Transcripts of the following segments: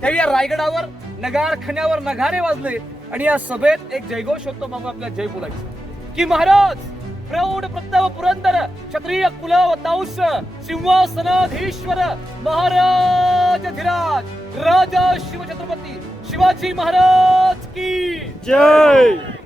त्यावेळी या रायगडावर नगार खण्यावर नगारे वाजले आणि या सभेत एक जयघोष होतो बाबा आपल्या जय बोलायचा. की महाराज प्रौढ प्रताप पुरंदर क्षत्रिय कुल कुलवतांश सिंहासनाधीश्वर महाराज धीराज राजा शिवछत्रपती शिवाजी महाराज की जय!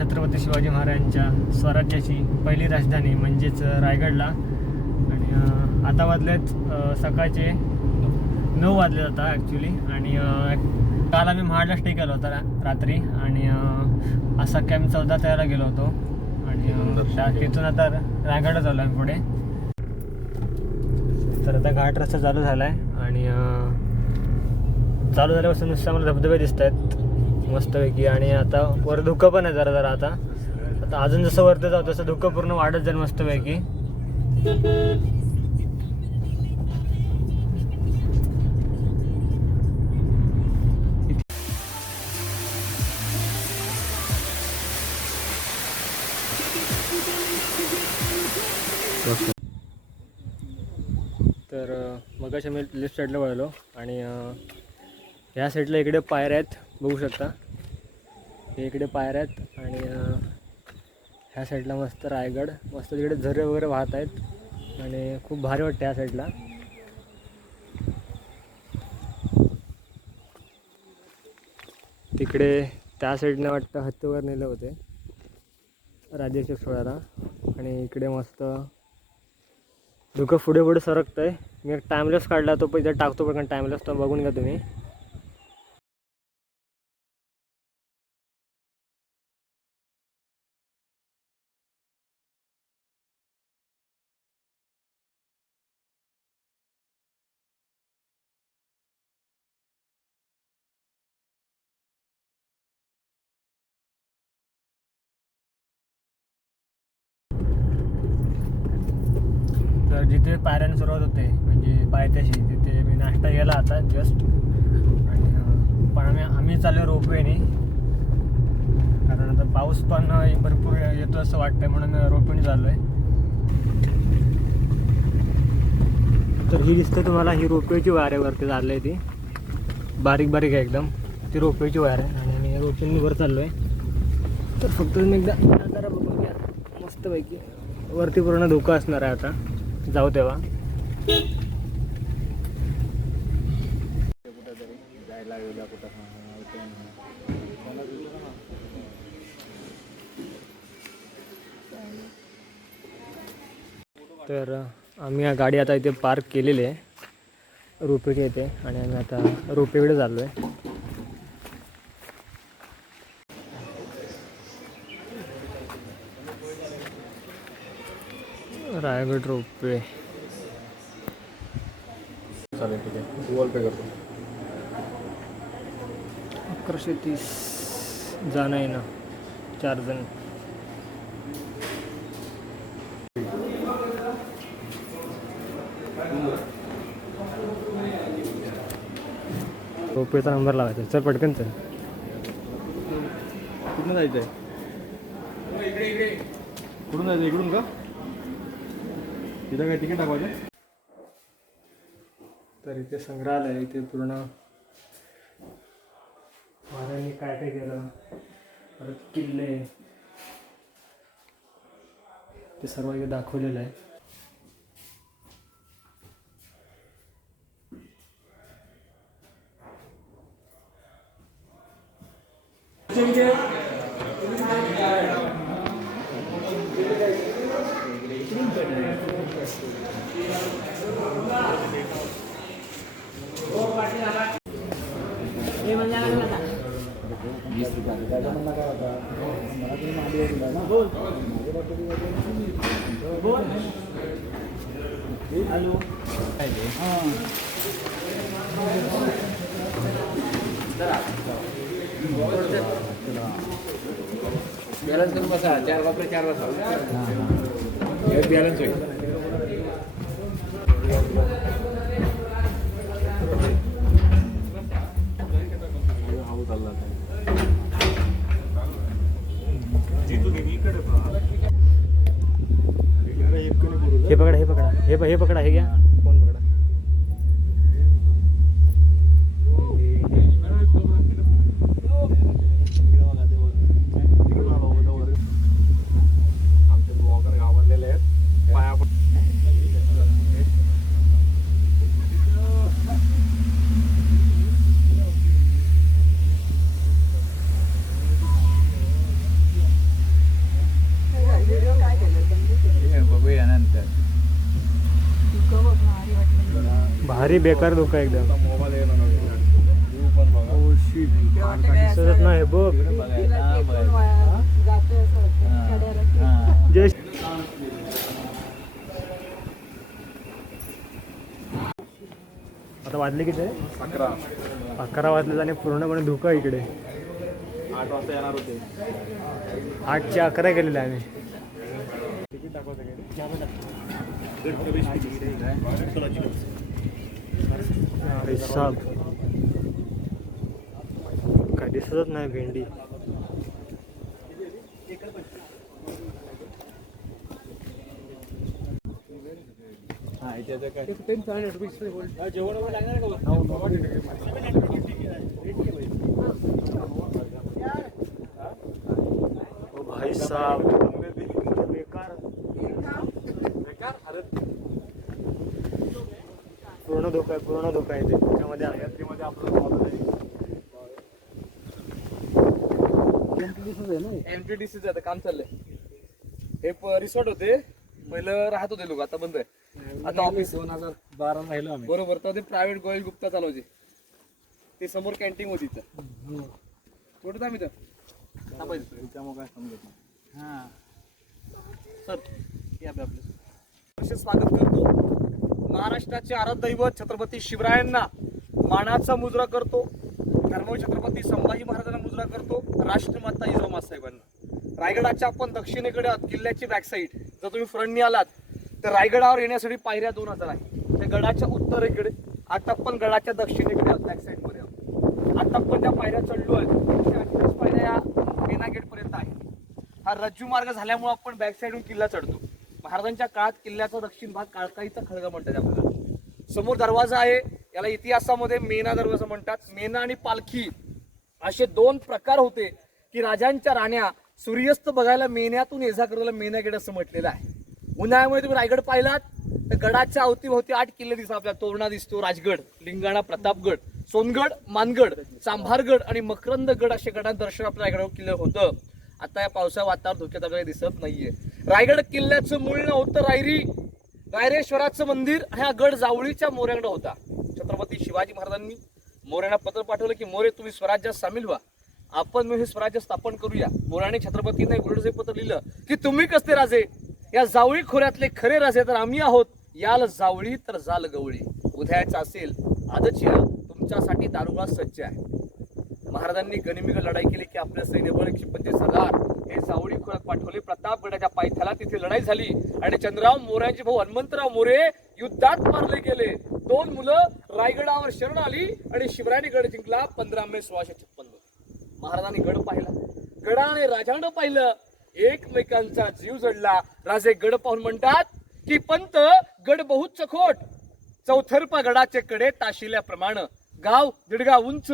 छत्रपती शिवाजी महाराजांच्या स्वराज्याची पहिली राजधानी म्हणजेच रायगडला. आणि आता वाजलेत सकाळचे नऊ वाजले आता ॲक्च्युली आणि काल आम्ही महाडला स्टे केला होता रात्री. आणि असा कॅम्प चौदा तेराला गेलो होतो. आणि तिथून आता रायगडला चाललो आहे पुढे. तर आता घाट रस्ता चालू झाला आहे आणि चालू झाल्यापासून नुसतं मला धबधबे दिसत आहेत मस्तपैकी. आणि आता वर धुकं पण आहे जरा जरा आता. आता अजून जसं वरतं जाऊ तसं धुकं पूर्ण वाढत जाईल मस्तपैकी. तर मग मी लेफ्ट साईडला वळलो. आणि ह्या साईडला इकडे पायऱ्या आहेत. बघू शकता. हे इकडे पायऱ्या आहेत आणि ह्या साईडला मस्त रायगड. मस्त तिकडे झरे वगैरे वाहत आहेत. आणि खूप भारी वाटते ह्या साईडला. तिकडे त्या साईडनं वाटतं हत्ती वगैरे नेले होते. राजाच्या सोळाला. आणि इकडे मस्त धुकं पुढे पुढे सरकतं आहे मी एक टाईमलेस काढला तो पण इथे टाकतो पण टाईमलेस तो बघून घ्या तुम्ही. पायऱ्याने सुरुवात होते. म्हणजे पायथ्याशी. तिथे मी नाश्ता गेला आता जस्ट आणि पण आम्ही आम्ही चाललो रोपवेने. कारण आता पाऊस पण भरपूर येतो असं वाटतंय म्हणून रोपवेने चाललो आहे तर ही दिसते तुम्हाला ही रोपवेची वायर आहे वरती चाललं आहे ती. बारीक बारीक आहे एकदम. ती रोपवेची वायर आहे आणि आम्ही रोपवेने वर चाललो आहे तर फक्त तुम्ही एकदा नजारा बघून घ्या. मस्तपैकी. वरती पूर्ण धोका असणार आहे आता. जाऊ तेव्हा तर आम्ही हा गाडी आता इथे पार्क केलेली आहे. रोपेकडे येते आणि आम्ही आता रोपेकडे चाललो आहे रायगड रोपवे चालेल ठीक आहे. गुगल पे करतो. अकराशे तीस जाणं आहे ना चार जण. रोपवेचा नंबर लावायचा. चल पटकन चल. कुठून जायचं आहे कुठून जायचं इकडून का? तिथं काय तिकीट टाकवायचं तर इथे संग्रहालय इथे पूर्ण महाराजांनी काय काय केलं परत किल्ले ते सर्व इथे दाखवलेलं आहे. बॅलन्स करून बसा चार वापरे चार बसा बॅलन्स होईल हाऊ चालला आता. हे पकडा हे पकडा। हे पकडा भारी बेकार धोका एकदम. मोबाईल दिसतच नाही बघ. जय आता वाजले किती? अकरा. अकरा वाजले आणि पूर्णपणे धोका आहे इकडे. आठ वाजता येणार होते. आठचे अकरा केलेले आहे आम्ही. तिकीट दाखवते अरे काय दिसतच नाही भेंडी. भाई साहब. पूर्ण धोका आहे पूर्ण धोका आहे ते. त्याच्यामध्ये आहे. यात्रेमध्ये आपलं एमटीडीसीचं आता काम चाललंय. हे रिसॉर्ट होते. पहिलं राहत होते लोक आता बंद आहे. आता ऑफिस दोन हजार बारा राहिलो आम्ही. बरोबर तर ते प्रायव्हेट गोयल गुप्ता चालवायचे. ते समोर कॅन्टीन होती इथं. कुठं आम्ही तर थांबायचं त्यामुळे काय समजत नाही. हा. सर या आपले. असे स्वागत करतो. महाराष्ट्राचे आराध्यदैवत छत्रपती शिवरायांना मानाचा मुजरा करतो. धर्मवीर छत्रपती संभाजी महाराजांना मुजरा करतो. राष्ट्रमाता जिजाऊ साहेबांना. रायगडाच्या आपण दक्षिणेकडे किल्ल्याची बॅकसाईड जर तुम्ही फ्रंटनी आलात तर रायगडावर येण्यासाठी पायऱ्या दोन हजार आहे त्या गडाच्या उत्तरेकडे आता पण गडाच्या दक्षिणेकडे बॅक बॅकसाईडमध्ये आहोत. आता पण त्या पायऱ्या चढलो आहेत अठ्ठावीस पायऱ्या या मेना गेट पर्यंत आहे हा रज्जू मार्ग झाल्यामुळे आपण बॅक साईडहून किल्ला चढतो. महाराजांच्या काळात किल्ल्याचा दक्षिण भाग काळकाईचा खळगा म्हणतात आपल्याला. समोर दरवाजा आहे याला इतिहासामध्ये मेना दरवाजा म्हणतात. मेना आणि पालखी असे दोन प्रकार होते की राजांच्या राण्या सूर्यास्त बघायला मेन्यातून येजा करायला मेना असं म्हटलेलं आहे. उन्हाळ्यामध्ये तुम्ही रायगड पाहिलात तर गडाच्या अवतीभोवती आठ किल्ले दिसतात आपल्याला. तोरणा दिसतो राजगड लिंगाणा प्रतापगड सोनगड मानगड चांभारगड आणि मकरंदगड असे गडात दर्शन आपल्या रायगडावर किल्ले होतं. आता या पावसा वातावरण धोक्यात आपल्याला दिसत नाहीये. रायगड किल्ल्याचं मूळ नाव होतं रायरी. रायरेश्वराचं मंदिर हा गड जावळीच्या मोऱ्याकडं होता. छत्रपती शिवाजी महाराजांनी मोऱ्यांना पत्र पाठवलं की मोरे तुम्ही स्वराज्यात सामील व्हा. आपण हे स्वराज्य स्थापन करूया. मोराने छत्रपतींना एक पत्र लिहिलं की तुम्ही कसते राजे? या जावळी खोऱ्यातले खरे राजे तर आम्ही आहोत. याल जावळी तर जाल गवळी उद्याचं असेल आजच या. तुमच्यासाठी दारुगळा सज्ज आहे. महाराजांनी गनिमिग लढाई केली की आपलं सैन्यबळ एकशे पंचवीस हजार हे सावळी खोऱ्यात पाठवले. प्रतापगडाच्या पायथ्याला तिथे लढाई झाली. आणि चंद्रराव मोऱ्यांचे भाऊ हनुमंतराव मोरे युद्धात मारले गेले. दोन मुलं रायगडावर शरण आली आणि शिवरायांनी गड जिंकला पंधरा मे सोळाशे छप्पन महाराजांनी गड पाहिला. गडाने राजानं पाहिलं. एकमेकांचा जीव जडला. राजे गड पाहून म्हणतात की पंत गड बहुत चखोट चौथरपा गडाचे कडे ताशिल्याप्रमाणे गाव दीडगा उंच.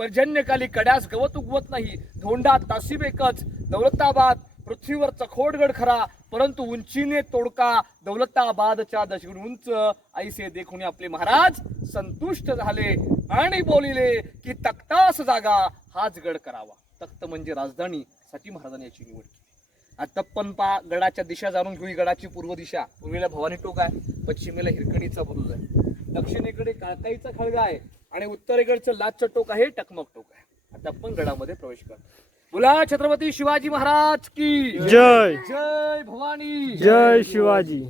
पर्जन्यकाली कड्यास गवत उगवत नाही. धोंडा तासीब दौलताबाद पृथ्वीवर चखोडगड खरा. परंतु उंचीने तोडका. दौलताबादच्या दशगुण उंच. आईसे देखून आपले महाराज संतुष्ट झाले आणि बोलिले की तख्तास जागा हाच गड करावा. तख्त म्हणजे राजधानी साठी महाराजांनी याची निवड केली. आता पण पा गडाच्या दिशा जाणून घेऊ गडाची पूर्व दिशा. पूर्वेला भवानी टोक आहे. पश्चिमेला हिरकणीचा बुरुज आहे. दक्षिणेकडे काळकाईचा खळगा आहे आणि उत्तरेकडचं लाचचं टोक आहे टकमक टोक आहे. आता आपण गडामध्ये प्रवेश करतो. बोला छत्रपती शिवाजी महाराज की जय. जय भवानी. जय शिवाजी.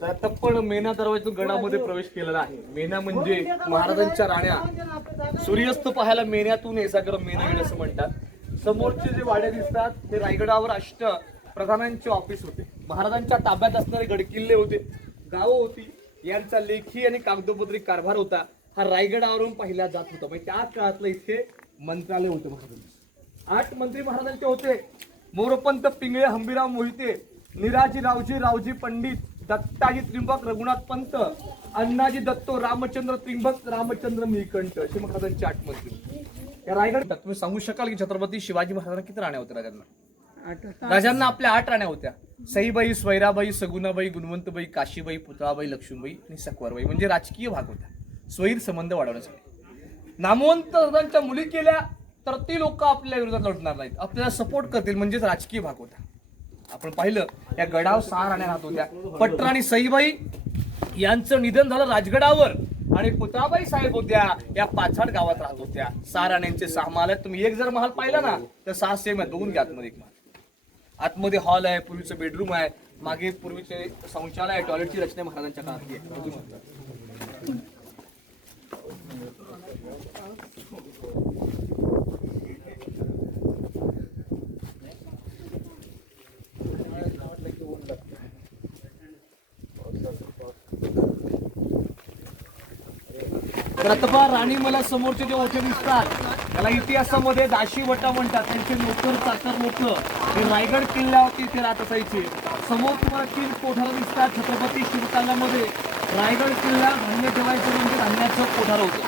तर आता पण मेना दरवाजातून गडामध्ये प्रवेश केलेला आहे. मेना म्हणजे महाराजांच्या राण्या. सूर्यास्त पाहायला मेन्यातून येसागर मेनागड असं म्हणतात. समोरचे जे वाड्या दिसतात ते रायगडावर अष्ट प्रधानांचे ऑफिस होते. महाराजांच्या ताब्यात असणारे गडकिल्ले होते. गावं होती. यांचा लेखी आणि कागदोपत्री कारभार होता. हा रायगडावरून पाहिला जात होता. म्हणजे त्या काळातलं इथे मंत्रालय होतं महाराजांचं. आठ मंत्री महाराजांचे होते. मोरपंत पिंगळे हंबीराव मोहिते निराजी रावजी रावजी पंडित दत्ताजी त्रिंबक रघुनाथ पंत अण्णाजी दत्तो रामचंद्र त्रिंबक रामचंद्र निळकंठ असे महाराजांचे आठ या रायगड तुम्ही सांगू शकाल की छत्रपती शिवाजी महाराजांना किती राण्या होत्या राजांना? राजांना आपल्या आठ राण्या होत्या. सईबाई स्वैराबाई सगुणाबाई गुणवंतबाई काशीबाई पुतळाबाई लक्ष्मीबाई आणि सकवारबाई म्हणजे राजकीय भाग होता. स्वैर संबंध वाढवण्यासाठी. नामवंत राजांच्या मुली केल्या तर ती लोक आपल्या विरोधात लढणार नाहीत. आपल्याला सपोर्ट करतील म्हणजेच राजकीय भाग होता. आपण पाहिलं या गडावर सहा राण्या राहत होत्या. पट्ट आणि सईबाई यांचं निधन झालं राजगडावर. आणि पुतळाबाई साहेब होत्या या पाचाड गावात राहत होत्या. सहा राण्यांचे सहा महाल आहेत. तुम्ही एक जर महाल पाहिला ना तर सहा सेम आहे. दोन घ्या आतमध्ये एक महाल. आतमध्ये हॉल आहे पूर्वीचं बेडरूम आहे. मागे पूर्वीचे शौचालय आहे टॉयलेटची रचना महाराजांच्या काळातली. आहे प्रतभा राणी मला समोरचे जे ओठे दिसतात त्याला इतिहासामध्ये दाशी वटा म्हणतात. त्यांचे नोकर चाकर लोक हे रायगड किल्ल्यावरती इथे राहत असायचे. समोर तुम्हाला तीन कोठार दिसतात. छत्रपती शिवकाल्यामध्ये रायगड किल्ला धान्य ठेवायचं म्हणजे धान्याचं कोठार होतं.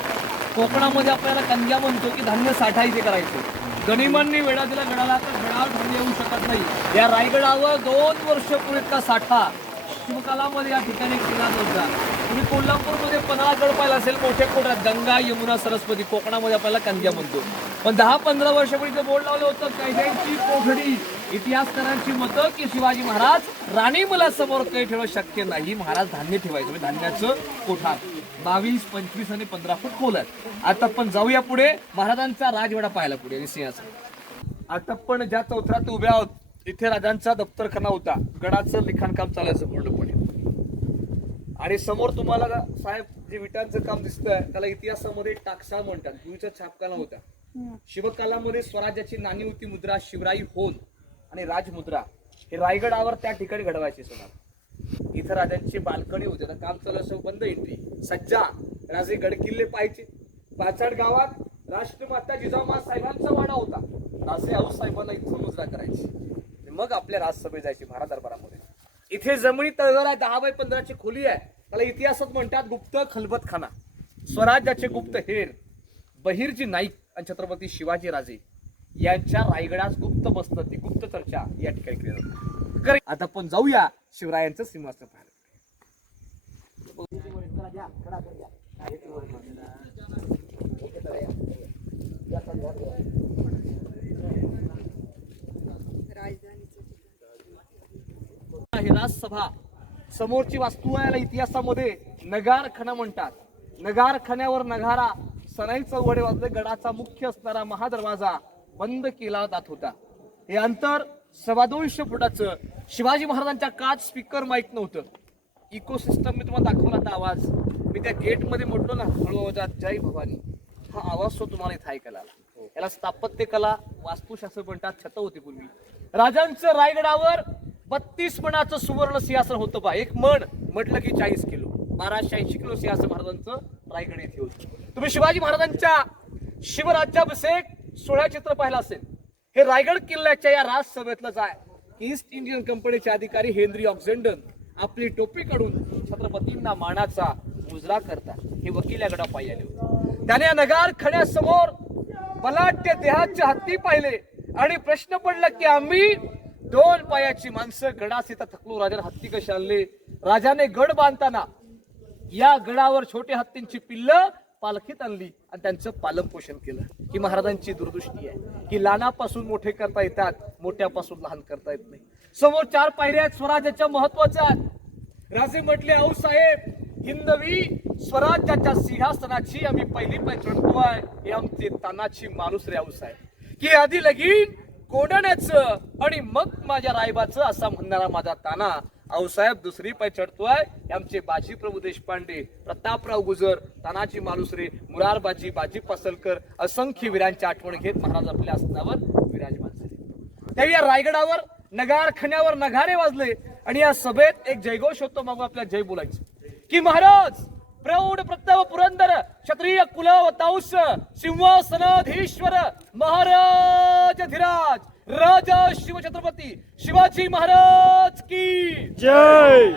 कोकणामध्ये आपल्याला कंग्या म्हणतो की धान्य साठा इथे करायचं. गणिमांनी वेळा दिला गडाला तर गडावर धान्य येऊ शकत नाही. या रायगडावर दोन वर्ष पुरेतला साठा शिवकालामध्ये या ठिकाणी किल्ला होता तुम्ही कोल्हापूरमध्ये पन्हाळगड पाहिला असेल मोठ्या कोटात गंगा यमुना सरस्वती कोकणामध्ये आपल्याला कंद्या म्हणतो. पण दहा पंधरा वर्षापूर्वी जे बोर्ड लावलं होतं कैद्यांची कोठडी. इतिहासकारांची मतं की शिवाजी महाराज राणी मला समोर काही ठेवणं शक्य नाही. महाराज धान्य ठेवायचं म्हणजे धान्याचं कोठार. बावीस पंचवीस आणि पंधरा फूट खोल आहे आता पण जाऊया पुढे. महाराजांचा राजवाडा पाहायला पुढे आणि सिंहाचा आता पण ज्या चौथऱ्यात उभ्या आहोत इथे राजांचा दप्तरखाना होता. गडाचं लिखाणकाम चालायचं पूर्णपणे आणि समोर तुम्हाला साहेब जे विटांचं काम दिसतंय त्याला इतिहासामध्ये टाकसाळ म्हणतात. पूर्वीच्या छापकाला होत्या. शिवकालामध्ये स्वराज्याची नाणी होती मुद्रा शिवराई होन आणि राजमुद्रा. हे रायगडावर त्या ठिकाणी घडवायचे सोनार इथं राजांची बाल्कनी होते. तर काम चालू असं बंद एंट्री सज्जा राजे गडकिल्ले पाहायचे. पाचाड गावात राष्ट्रमाता जिजाऊमा साहेबांचा वाडा होता. राजे आऊ साहेबांना इथं मुद्रा करायची. मग आपल्या राजसभेत जायची महाराज दरबारामध्ये. इथे जमिनी तळघर आहे दहा बाय पंधराची खोली आहे. त्याला इतिहासात म्हणतात गुप्त खलबत खाना स्वराज्याचे गुप्त हेर बहिर्जी नाईक आणि छत्रपती शिवाजी राजे यांच्या रायगडास गुप्त बसतं ती गुप्त चर्चा या ठिकाणी केली जाते. आता आपण जाऊया शिवरायांचं सिंहासन पाहायला. आहे राजसभा समोरची वास्तू आहे याला इतिहासामध्ये नगारखाना म्हणतात. नगारखान्यावर नगारा सनाई वडे वाजले गडाचा मुख्य असणारा महादरवाजा बंद केला जात होता. हे अंतर सव्वा दोनशे फुटाचं शिवाजी महाराजांच्या काच स्पीकर माईक नव्हतं. इकोसिस्टम मी तुम्हाला दाखवला आता आवाज. मी त्या गेटमध्ये म्हटलो ना हळू आवाजात जय भवानी. हा आवाज तो तुम्हाला इथे ऐकायला आला. याला स्थापत्य कला वास्तुशास्त्र म्हणतात छत होती पूर्वी. राजांचं रायगडावर बत्तीस मणाचं सुवर्ण सिंहासन होतं बा. एक मण म्हटलं की चाळीस किलो. बाराशे ऐंशी किलो सिंहासन महाराजांचं रायगड येथे होतं. तुम्ही शिवाजी महाराजांच्या शिवराज्याभिषेक सोळा चित्र पाहिला असेल. हे रायगड किल्ल्याच्या या राजसभेतलं जाय. ईस्ट इंडियन कंपनीचे अधिकारी हेनरी ऑक्झेंडन आपली टोपी काढून छत्रपतींना मानाचा मुजरा करतात. हे वकील या गडापायी होते. त्याने या नगार खण्यासमोर बलाढ्य देहाचे हत्ती पाहिले आणि प्रश्न पडला की आम्ही दोन पायाची माणसं गडास येतात थकलो राजाने हत्ती कशी आणले? राजाने गड बांधताना या गडावर छोटे हत्तींची पिल्ल पालखीत आणली आणि त्यांचं पालन पोषण केलं. ही महाराजांची दूरदृष्टी आहे. की लहानापासून मोठे करता येतात मोठ्यापासून लहान करता येत नाही. समोर चार पायऱ्या आहेत स्वराज्याच्या महत्त्वाच्या राजे म्हटले औ साहेब हिंदवी स्वराज्याच्या सिंहासनाची आम्ही पहिली पाय आहे हे आमचे तानाची माणूस रे औ साहेब. की आधी लगीन कोडण्याचं आणि मग माझ्या रायबाचं असा म्हणणारा माझा ताना. आऊसाहेब दुसरी पाय चढतोय. आमचे बाजी प्रभू देशपांडे प्रतापराव गुजर तानाजी मालुसरे मुरारबाजी बाजी पासलकर असंख्य वीरांची आठवण घेत महाराज आपल्या आसनावर विराजमान झाले. त्यावेळी या रायगडावर नगार खण्यावर नगारे वाजले. आणि या सभेत एक जयघोष होतो. मग आपल्या जय बोलायचं. की महाराज प्रौढ प्रताप पुरंदर क्षत्रिय कुलव ताऊस सिंहासनाधीश्वर महाराज धीराज राजा शिवछत्रपती शिवाजी महाराज की जय।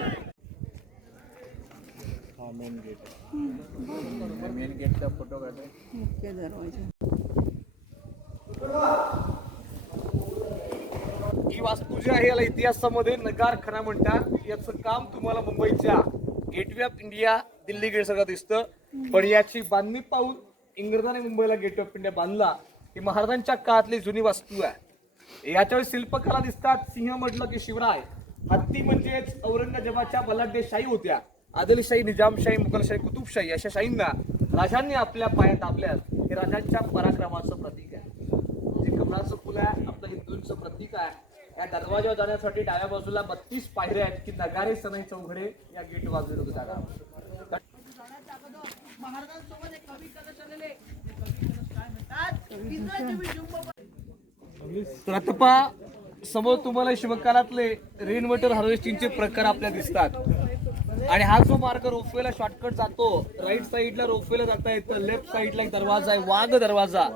मेन गेट मेन गेटचा फोटो काढाय मुख्य दरवाजा ही वास्तू जी आहे याला इतिहासामध्ये नगार खना म्हणतात. याचं काम तुम्हाला मुंबईच्या gateway of India Delhi gate सगळं दिसतं. पण याची बांधणी पाहून इंग्रजांनी मुंबईला गेट ऑफ इंडिया बांधला ही महाराजांच्या काळातली जुनी वास्तू आहे. याच्यावर शिल्पकला दिसतात. सिंह म्हटलं की शिवराय. हत्ती म्हणजेच औरंगजेबाच्या बलाढ्य शाही होत्या. आदिलशाही निजामशाही मुघलशाही कुतुबशाही अशा शाहींना राजांनी आपल्या पायात दाबल्यात. हे राजांच्या पराक्रमाचं प्रतीक आहे. जे कमळाचं फुल आहे आपलं हिंदूंचं प्रतीक आहे. या दरवाजा जाण्यासाठी डाव्या बाजूला बत्तीस पायऱ्या आहेत की नगारे सनई चौघडे या गेट बाजूला जागा. तर आता समोर तुम्हाला शिवकालातले रेन वॉटर हार्वेस्टिंगचे प्रकार आपल्या दिसतात. आणि हा जो मार्ग रोपवेला शॉर्टकट जातो राईट साईडला रोपवेला जाता येतं लेफ्ट साईडला एक दरवाजा आहे वाघ दरवाजा.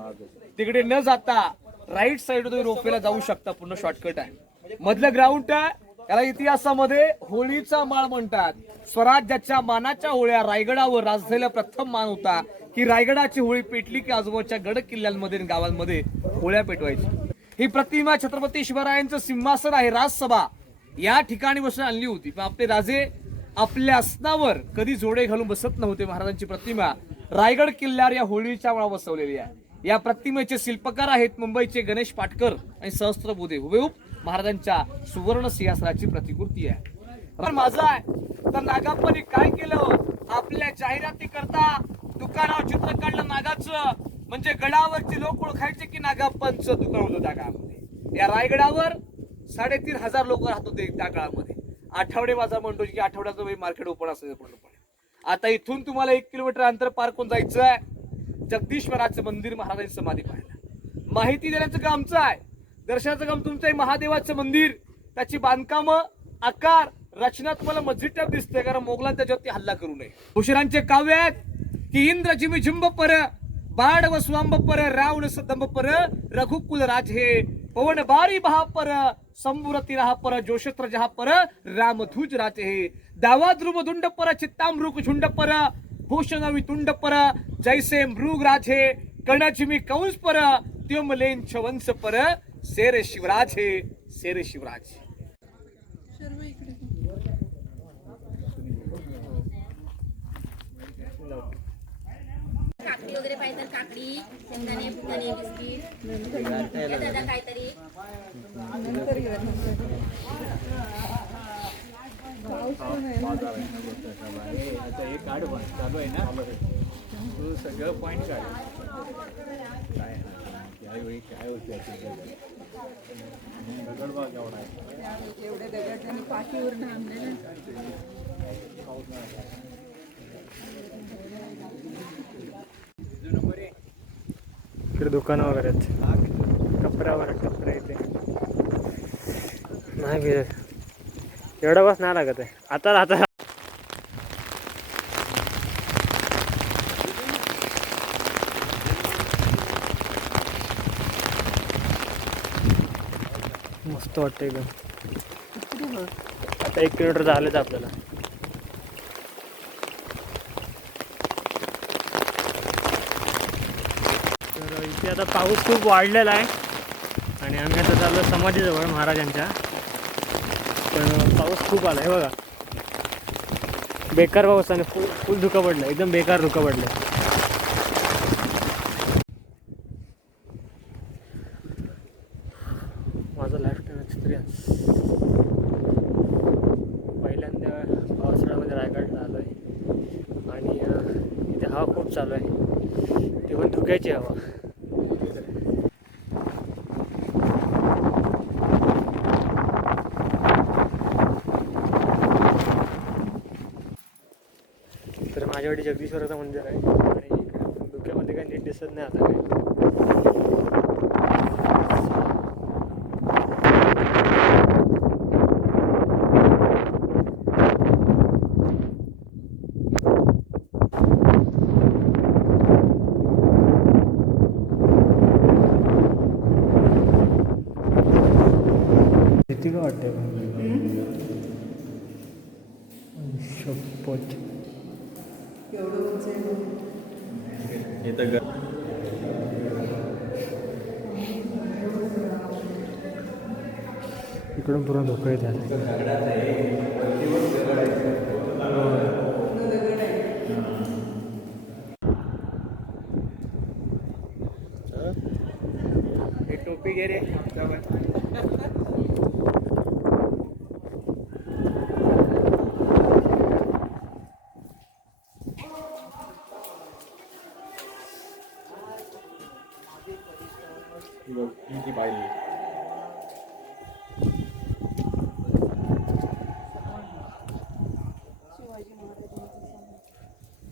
तिकडे न जाता राईट साईड रोपवेला जाऊ शकता पूर्ण शॉर्टकट आहे. मधलं ग्राउंड आहे याला इतिहासामध्ये होळीचा माळ म्हणतात. स्वराज्याच्या मानाच्या होळ्या रायगडावर राजधानीला प्रथम मान होता की रायगडाची होळी पेटली की आजूबाजूच्या गड किल्ल्यांमध्ये गावांमध्ये होळ्या पेटवायची. ही प्रतिमा छत्रपती शिवरायांचं सिंहासन आहे राजसभा. या ठिकाणी बसून आणली होती. पण आपले राजे आपल्या आसनावर कधी जोडे घालून बसत नव्हते महाराजांची प्रतिमा. रायगड किल्ल्यावर या होळीच्या माळा बसवलेली आहे. या प्रतिमेचे शिल्पकार आहेत मुंबईचे गणेश पाटकर आणि सहस्त्रबोधे हुबेहूब महाराजांच्या सुवर्ण सिंहासनाची प्रतिकृती आहे. पण माझा आहे तर नागाप्पाने काय केलं हो? आपल्या जाहिराती करता दुकानावर चित्र काढलं नागाचं. म्हणजे गडावरचे लोक ओळखायचे की नागाप्पांचं दुकान होतं त्या काळामध्ये. या रायगडावर साडेतीन हजार लोक राहत होते त्या काळामध्ये. आठवडे बाजार म्हणतो की आठवड्याचं मार्केट ओपन असायचं पूर्णपणे. आता इथून तुम्हाला एक किलोमीटर अंतर पार करून जायचं आहे. जगदीश्वराचं मंदिर महाराजांची समाधी पाहायला माहिती देण्याचं काम आमचं आहे. दर्शनाचं काम तुमचं आहे. महादेवाचं मंदिर त्याची बांधकामं आकार रचना तुम्हाला मस्जिद दिसते कारण मोगलां त्याच्यावरती हल्ला करू नये. हुशिरांचे काव्य आहेत की इंद्र जिमी झिंब पर बाड व स्वांब पर रावण सदंब पर रघुकुल राज हे पवन बारी बहा पर संभुरती रहा पर जोशत्र जहा पर रामधुज राज हे. दावा ध्रुव दुंड पर चित्तामृक झुंड पर भूषण वितुंड पर जैसे मृग राज हे कर्णचिमी कंस पर त्योमलेन वंश पर। शेर शिवराज हे शेर शिवराज। काकडी वगैरे पाहिजे तर काकडी शेंगदाणे फुटाणे बिस्किट या दादा काहीतरी. आता हे चालू आहे ना? तू सगळं पॉईंट काढ. काय? हा, त्यावेळी काय होते दगडबाग एवढा आहे. एवढ्या दगड त्यांनी पाठीवर आणले ना इकडे दुकानं वगैरे कपड्यावर कपडे इथे. नाही एवढा बस नाही लागत आहे. आता आता मस्त वाटतं एकदम आता एक किलोमीटर झालंच आपल्याला. तर इथे आता पाऊस खूप वाढलेला आहे. आणि आम्ही आता चाललो समाधीजवळ महाराजांच्या. पण पाऊस खूप आला आहे बघा. बेकार पाऊस आणि फुल फुल धुकं पडलं एकदम बेकार धुकं पडलं माझा लाईफ टाईम एक्सपिरियन्स पहिल्यांदा पावसाळ्यामध्ये रायगडला आलो आहे आणि अं, इथे हवा खूप चालू आहे ती पण धुक्याची हवा तर माझ्याकडे मंदिर आहे. आणि इकडे काही नीट दिसत नाही आता काही किती का वाटते शपथ एवढं उंच आहे बघ. इथं ग- इकडून पूर्ण धोका येते टोपी घे रे ही पाहिली शिवाजी महाराजांचं सांग.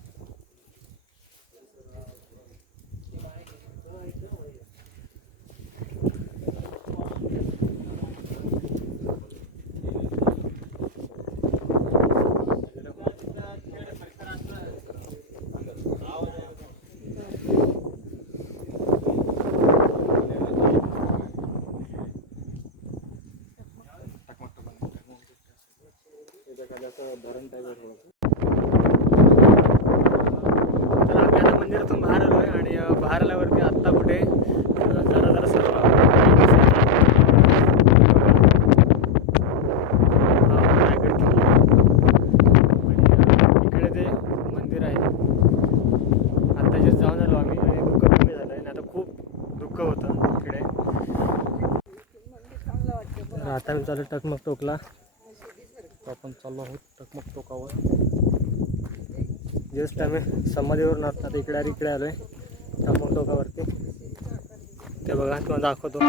तर आम्ही आता मंदिरातून बाहेर आलो आहे आणि अं, बाहेर आल्यावरती आत्ता कुठे अं, जरा जरा सर्व हा रायगड किल्ला आणि अं, इकडे ते मंदिर आहे आत्ता जे जाऊन आलो आम्ही आणि दुःख कमी झालं आहे आणि आता खूप दुःख होतं इकडे मंदिर चांगलं वाटतं बघ. तर आता मी चालू टकमक टोकला. आपण चाललो आहोत टकमक टोकावर. जस्ट आम्ही समाधीवरून आता इकडे इकडे आलो आहे टकमक टोकावरती. ते बघा तुम्हाला दाखवतो.